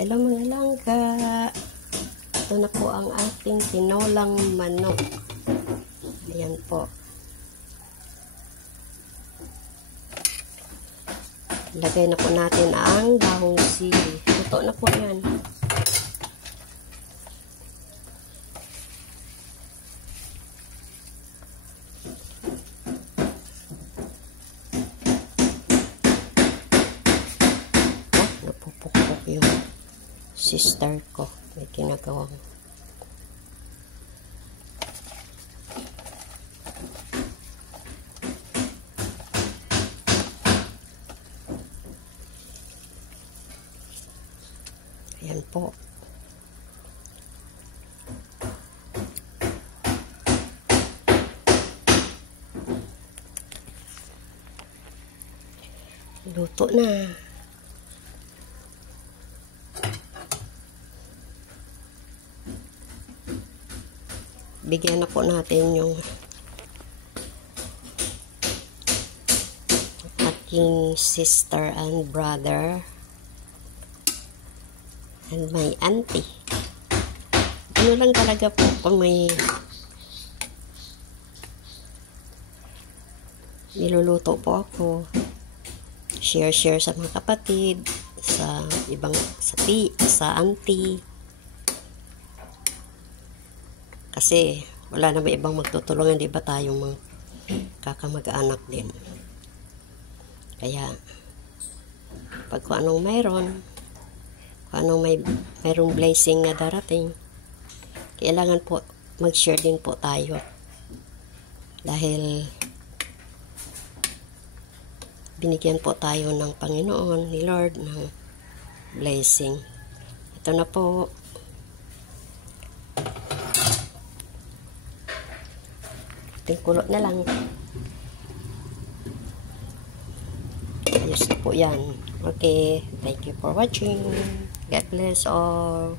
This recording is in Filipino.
Hello mga langga. Ito na po ang ating tinolang manok. Ayan po. Lagay na po natin ang dahong sili. Luto na po yan. Napupukpok yung sister ko. May ginagawang ayan po. Luto na. Bigyan na po natin yung aking sister and brother and my auntie. Ano lang talaga po kung may niluluto po ako, share sa mga kapatid, sa ibang sa auntie. Kasi wala na may ibang magtutulungan, di ba, tayong mga kakamag-anak din. Kaya pag kung anong mayroon, kung anong mayroong blessing na darating, kailangan po mag-share din po tayo. Dahil binigyan po tayo ng Panginoon, ni Lord, ng blessing. Ito na po. Kulot na lang. Ayos na po yan. Okay. Thank you for watching. God bless all.